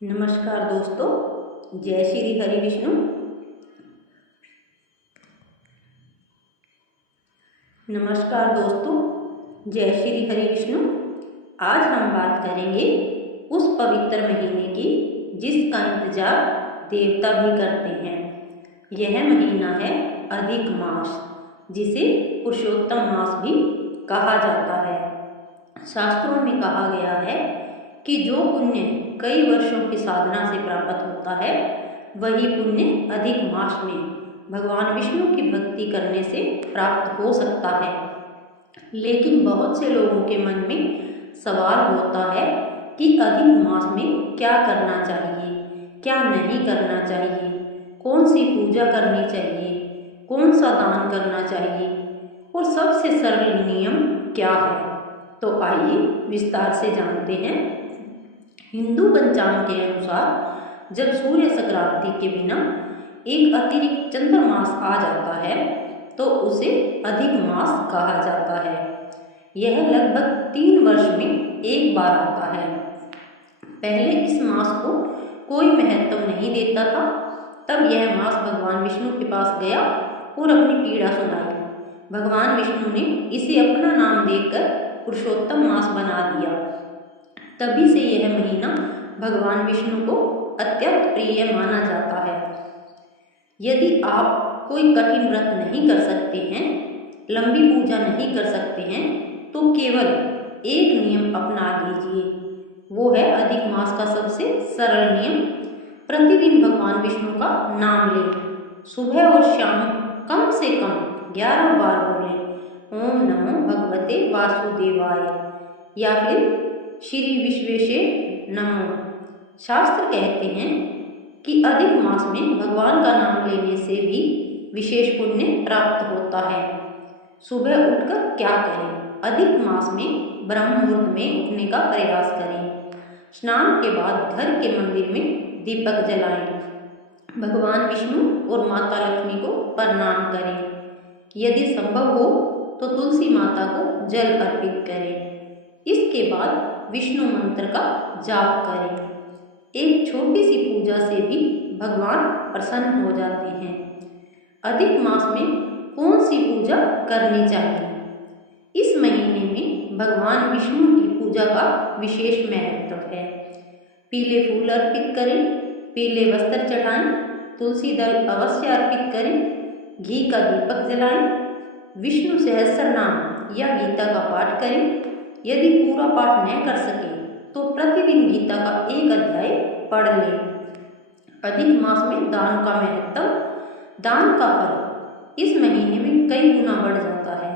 नमस्कार दोस्तों, जय श्री हरि विष्णु। नमस्कार दोस्तों, जय श्री हरि विष्णु। आज हम बात करेंगे उस पवित्र महीने की जिसका इंतजार देवता भी करते हैं। यह महीना है अधिक मास, जिसे पुरुषोत्तम मास भी कहा जाता है। शास्त्रों में कहा गया है कि जो पुण्य कई वर्षों की साधना से प्राप्त होता है, वही पुण्य अधिक मास में भगवान विष्णु की भक्ति करने से प्राप्त हो सकता है। लेकिन बहुत से लोगों के मन में सवाल होता है कि अधिक मास में क्या करना चाहिए, क्या नहीं करना चाहिए, कौन सी पूजा करनी चाहिए, कौन सा दान करना चाहिए और सबसे सरल नियम क्या है। तो आइए विस्तार से जानते हैं। हिंदू पंचांग के अनुसार जब सूर्य संक्रांति के बिना एक अतिरिक्त चंद्रमास आ जाता है तो उसे अधिक मास कहा जाता है। यह लगभग 3 वर्ष में एक बार आता है। पहले इस मास को कोई महत्व नहीं देता था, तब यह मास भगवान विष्णु के पास गया और अपनी पीड़ा सुनाई। भगवान विष्णु ने इसे अपना नाम देकर पुरुषोत्तम मास बना दिया। तभी से यह महीना भगवान विष्णु को अत्यंत प्रिय माना जाता है। यदि आप कोई कठिन व्रत नहीं कर सकते हैं, लंबी पूजा नहीं कर सकते हैं, तो केवल एक नियम अपना लीजिए। वो है अधिक मास का सबसे सरल नियम। प्रतिदिन भगवान विष्णु का नाम लें। सुबह और शाम कम से कम 11 बार बोलें, ओम नमो भगवते वासुदेवाय या फिर श्री विश्वेशे नमो। शास्त्र कहते हैं कि अधिक मास में भगवान का नाम लेने से भी विशेष पुण्य प्राप्त होता है। सुबह उठकर क्या करें? अधिक मास में ब्रह्म मुहूर्त में उठने का प्रयास करें। स्नान के बाद घर के मंदिर में दीपक जलाएं। भगवान विष्णु और माता लक्ष्मी को प्रणाम करें। यदि संभव हो तो तुलसी माता को जल अर्पित करें। इसके बाद विष्णु मंत्र का जाप करें। एक छोटी सी पूजा से भी भगवान प्रसन्न हो जाते हैं। अधिक मास में कौन सी पूजा करनी चाहिए? इस महीने में भगवान विष्णु की पूजा का विशेष महत्व है। पीले फूल अर्पित करें, पीले वस्त्र चढ़ाएं, तुलसी दल अवश्य अर्पित करें, घी का दीपक जलाएं, विष्णु सहस्त्र नाम या गीता का पाठ करें। यदि पूरा पाठ न कर सके तो प्रतिदिन गीता का एक अध्याय पढ़ लें। अधिक मास में दान का महत्व। दान का फल इस महीने में कई गुना बढ़ जाता है।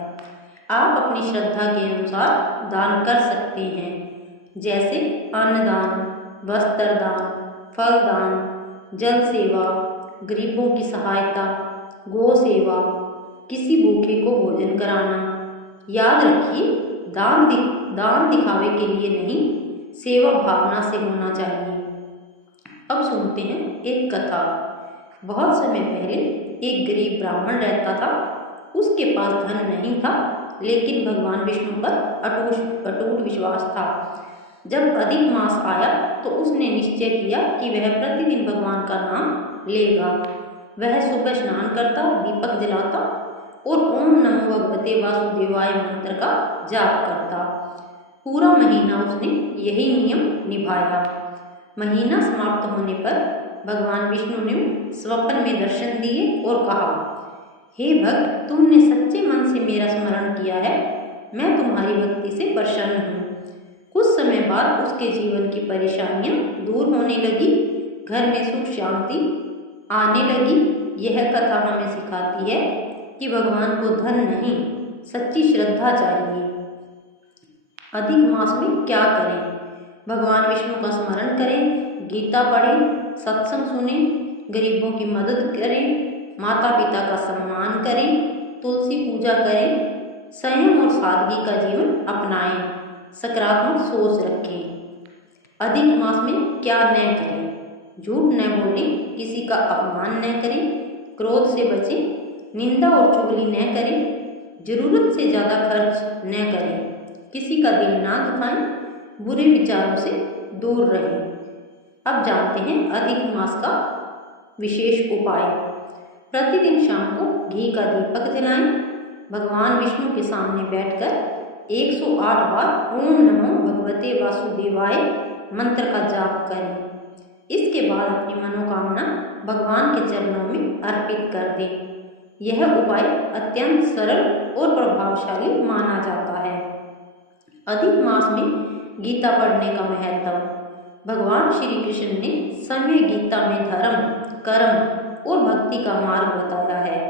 आप अपनी श्रद्धा के अनुसार दान कर सकते हैं, जैसे अन्नदान, वस्त्र दान, फल दान, जल सेवा, गरीबों की सहायता, गौ सेवा, किसी भूखे को भोजन कराना। याद रखिए, दान दिखावे के लिए नहीं, सेवा भावना से होना चाहिए। अब सुनते हैं एक कथा। बहुत समय पहले एक गरीब ब्राह्मण रहता था। उसके पास धन नहीं था, लेकिन भगवान विष्णु पर अटूट विश्वास था। जब अधिक मास आया तो उसने निश्चय किया कि वह प्रतिदिन भगवान का नाम लेगा। वह सुबह स्नान करता, दीपक जलाता और ओम नमो भगवते वासुदेवाय मंत्र का जाप करता। पूरा महीना उसने यही नियम निभाया। महीना समाप्त होने पर भगवान विष्णु ने स्वप्न में दर्शन दिए और कहा, हे भक्त, तुमने सच्चे मन से मेरा स्मरण किया है। मैं तुम्हारी भक्ति से प्रसन्न हूँ। कुछ समय बाद उसके जीवन की परेशानियां दूर होने लगी, घर में सुख शांति आने लगी। यह कथा हमें सिखाती है कि भगवान को धन नहीं, सच्ची श्रद्धा चाहिए। अधिक मास में क्या करें? भगवान विष्णु का स्मरण करें, गीता पढ़ें, सत्संग सुनें, गरीबों की मदद करें, माता पिता का सम्मान करें, तुलसी पूजा करें, संयम और सादगी का जीवन अपनाएं, सकारात्मक सोच रखें। अधिक मास में क्या न करें? झूठ न बोलें, किसी का अपमान न करें, क्रोध से बचें, निंदा और चुगली न करें, जरूरत से ज़्यादा खर्च न करें, किसी का दिल ना दुखाएं, बुरे विचारों से दूर रहें। अब जानते हैं अधिक मास का विशेष उपाय। प्रतिदिन शाम को घी का दीपक जलाएं। भगवान विष्णु के सामने बैठकर 108 बार ओम नमो भगवते वासुदेवाय मंत्र का जाप करें। इसके बाद अपनी मनोकामना भगवान के चरणों में अर्पित कर दें। यह उपाय अत्यंत सरल और प्रभावशाली माना जाता है। अधिक मास में गीता पढ़ने का महत्व। भगवान श्री कृष्ण ने समय गीता में धर्म, कर्म और भक्ति का मार्ग बताया है।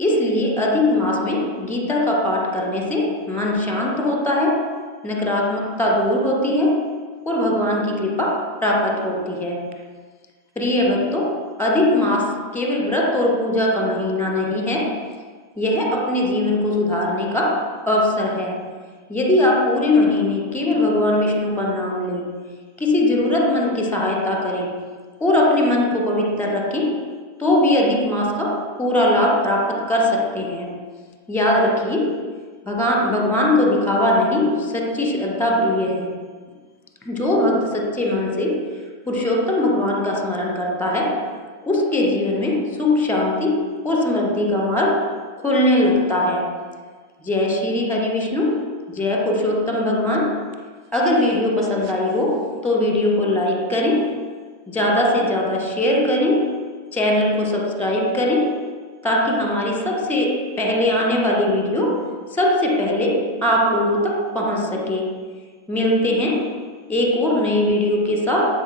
इसलिए अधिक मास में गीता का पाठ करने से मन शांत होता है, नकारात्मकता दूर होती है और भगवान की कृपा प्राप्त होती है। प्रिय भक्तों, अधिक मास केवल व्रत और पूजा का महीना नहीं है, यह अपने जीवन को सुधारने का अवसर है। यदि आप पूरे महीने केवल भगवान विष्णु का नाम लें, किसी जरूरतमंद की सहायता करें और अपने मन को पवित्र रखें, तो भी अधिक मास का पूरा लाभ प्राप्त कर सकते हैं। याद रखिए, भगवान को दिखावा नहीं, सच्ची श्रद्धा प्रिय है। जो भक्त सच्चे मन से पुरुषोत्तम भगवान का स्मरण करता है, उसके जीवन में सुख, शांति और समृद्धि का मार्ग खुलने लगता है। जय श्री हरि विष्णु, जय पुरुषोत्तम भगवान। अगर वीडियो पसंद आई हो तो वीडियो को लाइक करें, ज़्यादा से ज़्यादा शेयर करें, चैनल को सब्सक्राइब करें ताकि हमारी सबसे पहले आने वाली वीडियो सबसे पहले आप लोगों तक पहुंच सके। मिलते हैं एक और नई वीडियो के साथ।